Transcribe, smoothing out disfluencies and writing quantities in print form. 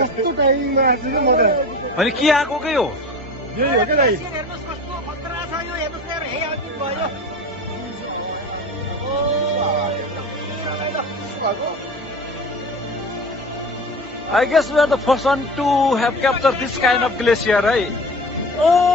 कस्तो टाइममा आएको म त अनि के आएको के हो यही हो क्या दाइ हेर्नुहोस् कस्तो खतरा छ यो हेर्नुहोस् यार हे अन्तिम भयो I guess we are the first one to have captured this kind of glacier, right? Oh